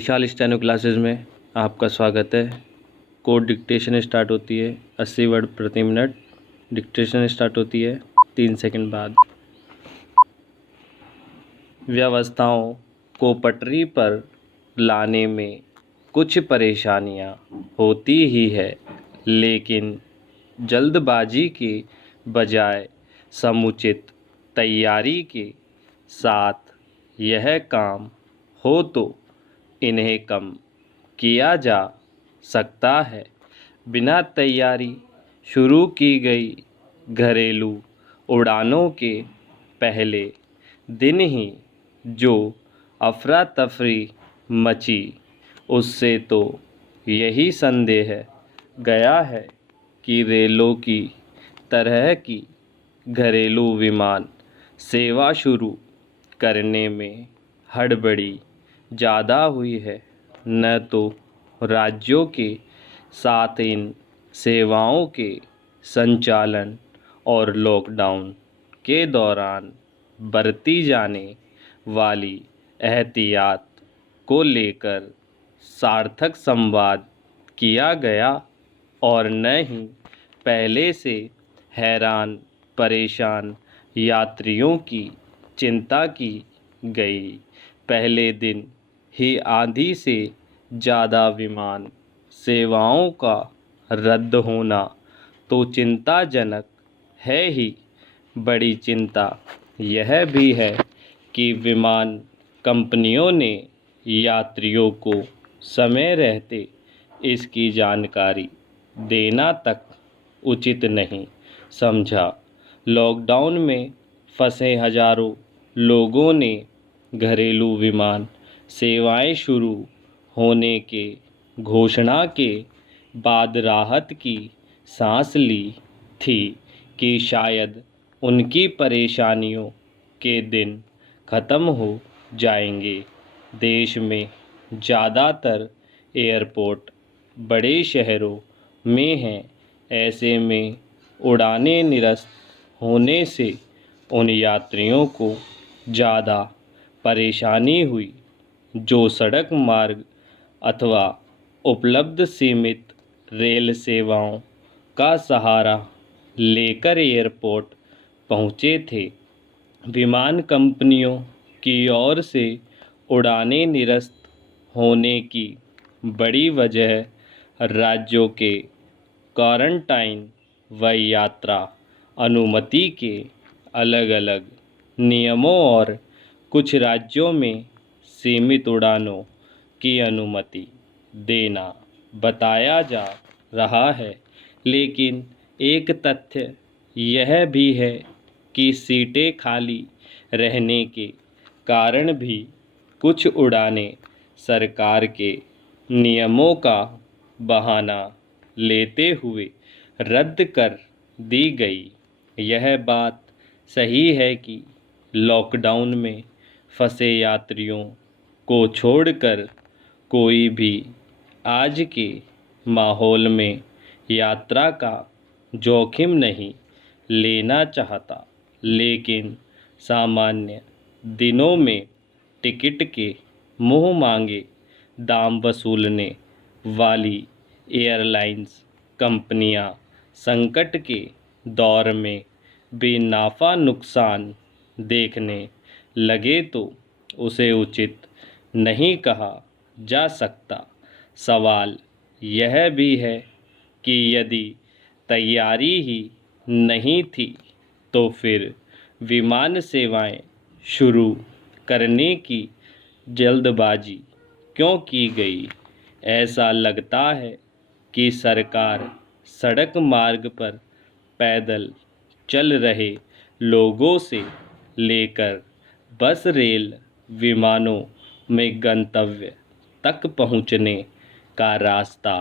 विशाल steno classes में आपका स्वागत है। कोड डिक्टेशन स्टार्ट होती है 80 वर्ड प्रति मिनट। डिक्टेशन स्टार्ट होती है 3 सेकंड बाद। व्यवस्थाओं को पटरी पर लाने में कुछ परेशानियां होती ही है, लेकिन जल्दबाजी के बजाय समुचित तैयारी के साथ यह काम हो तो इन्हें कम किया जा सकता है। बिना तैयारी शुरू की गई घरेलू उड़ानों के पहले दिन ही जो अफरा तफरी मची, उससे तो यही संदेह गया है कि रेलों की तरह की घरेलू विमान सेवा शुरू करने में हड़बड़ी ज़्यादा हुई है। न तो राज्यों के साथ इन सेवाओं के संचालन और लॉकडाउन के दौरान बरती जाने वाली एहतियात को लेकर सार्थक संवाद किया गया और न ही पहले से हैरान परेशान यात्रियों की चिंता की गई। पहले दिन ही आधी से ज़्यादा विमान सेवाओं का रद्द होना तो चिंताजनक है ही। बड़ी चिंता यह भी है कि विमान कंपनियों ने यात्रियों को समय रहते इसकी जानकारी देना तक उचित नहीं समझा। लॉकडाउन में फंसे हजारों लोगों ने घरेलू विमान सेवाएं शुरू होने के घोषणा के बाद राहत की सांस ली थी कि शायद उनकी परेशानियों के दिन ख़त्म हो जाएंगे। देश में ज़्यादातर एयरपोर्ट बड़े शहरों में हैं। ऐसे में उड़ानें निरस्त होने से उन यात्रियों को ज़्यादा परेशानी हुई जो सड़क मार्ग अथवा उपलब्ध सीमित रेल सेवाओं का सहारा लेकर एयरपोर्ट पहुँचे थे। विमान कंपनियों की ओर से उड़ानें निरस्त होने की बड़ी वजह राज्यों के क्वारंटाइन व यात्रा अनुमति के अलग-अलग नियमों और कुछ राज्यों में सीमित उड़ानों की अनुमति देना बताया जा रहा है। लेकिन एक तथ्य यह भी है कि सीटें खाली रहने के कारण भी कुछ उड़ानें सरकार के नियमों का बहाना लेते हुए रद्द कर दी गई। यह बात सही है कि लॉकडाउन में फंसे यात्रियों को छोड़कर कोई भी आज के माहौल में यात्रा का जोखिम नहीं लेना चाहता, लेकिन सामान्य दिनों में टिकट के मुँह मांगे दाम वसूलने वाली एयरलाइंस कंपनियां संकट के दौर में भी नाफा नुकसान देखने लगे तो उसे उचित नहीं कहा जा सकता। सवाल यह भी है कि यदि तैयारी ही नहीं थी तो फिर विमान सेवाएं शुरू करने की जल्दबाजी क्यों की गई। ऐसा लगता है कि सरकार सड़क मार्ग पर पैदल चल रहे लोगों से लेकर बस रेल विमानों में गंतव्य तक पहुंचने का रास्ता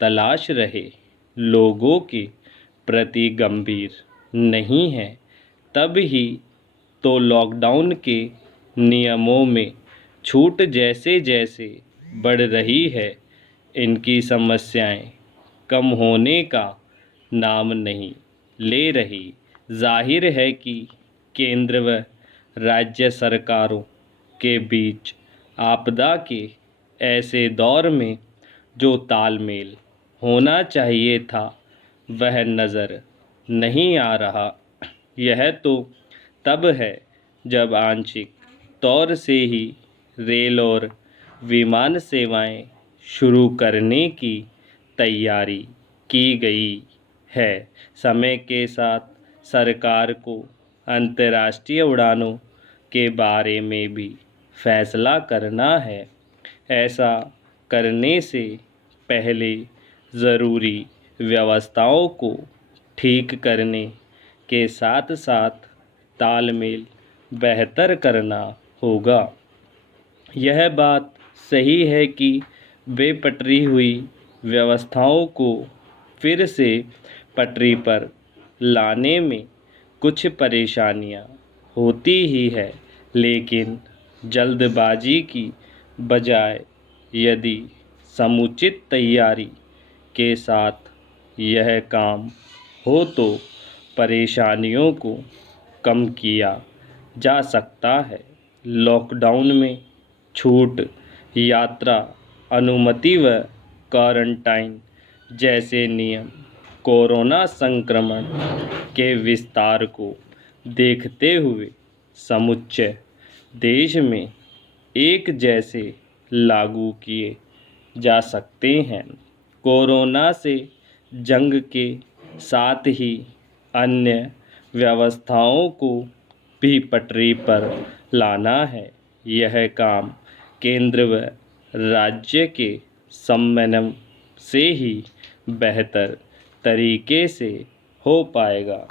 तलाश रहे लोगों के प्रति गंभीर नहीं है। तब ही तो लॉकडाउन के नियमों में छूट जैसे जैसे बढ़ रही है, इनकी समस्याएं कम होने का नाम नहीं ले रही। जाहिर है कि केंद्र व राज्य सरकारों के बीच आपदा के ऐसे दौर में जो तालमेल होना चाहिए था वह नज़र नहीं आ रहा। यह तो तब है जब आंशिक तौर से ही रेल और विमान सेवाएं शुरू करने की तैयारी की गई है। समय के साथ सरकार को अंतर्राष्ट्रीय उड़ानों के बारे में भी फैसला करना है। ऐसा करने से पहले ज़रूरी व्यवस्थाओं को ठीक करने के साथ साथ तालमेल बेहतर करना होगा। यह बात सही है कि बेपटरी हुई व्यवस्थाओं को फिर से पटरी पर लाने में कुछ परेशानियां होती ही है, लेकिन जल्दबाजी की बजाय यदि समुचित तैयारी के साथ यह काम हो तो परेशानियों को कम किया जा सकता है। लॉकडाउन में छूट, यात्रा अनुमति व क्वारंटाइन जैसे नियम कोरोना संक्रमण के विस्तार को देखते हुए समूचे देश में एक जैसे लागू किए जा सकते हैं। कोरोना से जंग के साथ ही अन्य व्यवस्थाओं को भी पटरी पर लाना है। यह काम केंद्र व राज्य के समन्वय से ही बेहतर तरीके से हो पाएगा।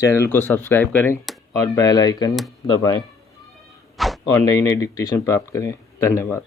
चैनल को सब्सक्राइब करें और बेल आइकन दबाएं और नई नई डिक्टेशन प्राप्त करें। धन्यवाद।